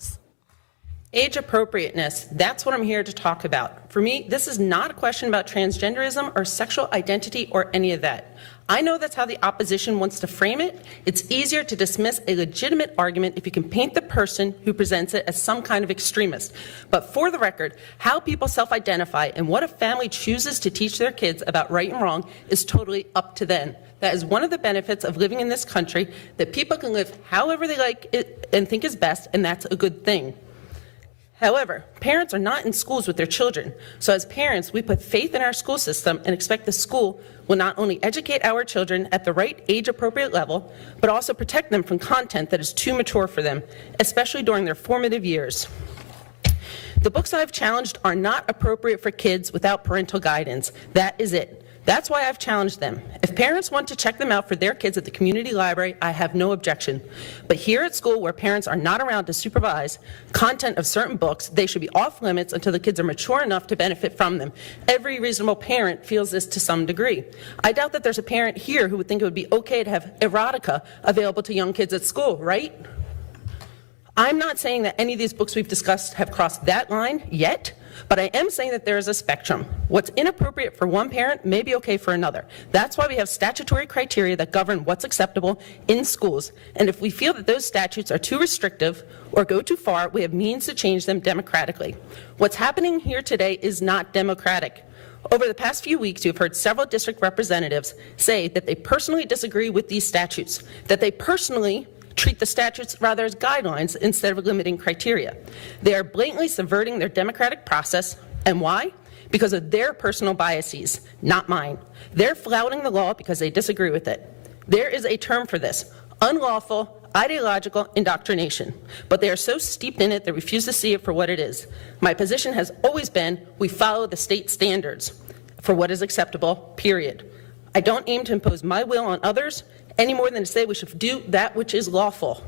Yes. Age appropriateness, that's what I'm here to talk about. For me, this is not a question about transgenderism or sexual identity or any of that. I know that's how the opposition wants to frame it. It's easier to dismiss a legitimate argument if you can paint the person who presents it as some kind of extremist. But for the record, how people self-identify and what a family chooses to teach their kids about right and wrong is totally up to them. That is one of the benefits of living in this country, that people can live however they like it and think is best, and that's a good thing. However, parents are not in schools with their children. So as parents, we put faith in our school system and expect the school will not only educate our children at the right age-appropriate level, but also protect them from content that is too mature for them, especially during their formative years. The books I've challenged are not appropriate for kids without parental guidance. That is it. That's why I've challenged them. If parents want to check them out for their kids at the community library, I have no objection. But here at school, where parents are not around to supervise content of certain books, they should be off limits until the kids are mature enough to benefit from them. Every reasonable parent feels this to some degree. I doubt that there's a parent here who would think it would be okay to have erotica available to young kids at school, right? I'm not saying that any of these books we've discussed have crossed that line yet, but I am saying that there is a spectrum. What's inappropriate for one parent may be okay for another. That's why we have statutory criteria that govern what's acceptable in schools. And if we feel that those statutes are too restrictive or go too far, we have means to change them democratically. What's happening here today is not democratic. Over the past few weeks, you've heard several district representatives say that they personally disagree with these statutes, that they personally treat the statutes rather as guidelines instead of limiting criteria. They are blatantly subverting their democratic process. And why? Because of their personal biases, not mine. They're flouting the law because they disagree with it. There is a term for this: unlawful ideological indoctrination. But they are so steeped in it they refuse to see it for what it is. My position has always been we follow the state standards for what is acceptable, period. I don't aim to impose my will on others any more than to say we should do that which is lawful.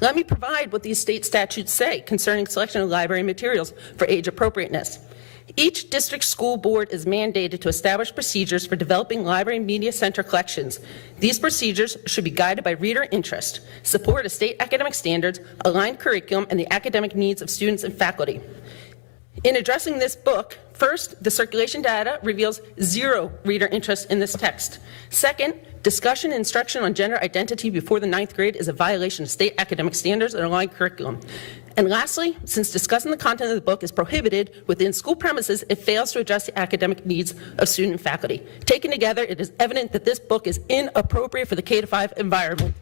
Let me provide what these state statutes say concerning selection of library materials for age appropriateness. Each district school board is mandated to establish procedures for developing library media center collections. These procedures should be guided by reader interest, support of state academic standards, align curriculum, and the academic needs of students and faculty. In addressing this book, first, the circulation data reveals zero reader interest in this text. Second, discussion and instruction on gender identity before the 9th grade is a violation of state academic standards and aligned curriculum. And lastly, since discussing the content of the book is prohibited within school premises, it fails to address the academic needs of student and faculty. Taken together, it is evident that this book is inappropriate for the K-5 environment.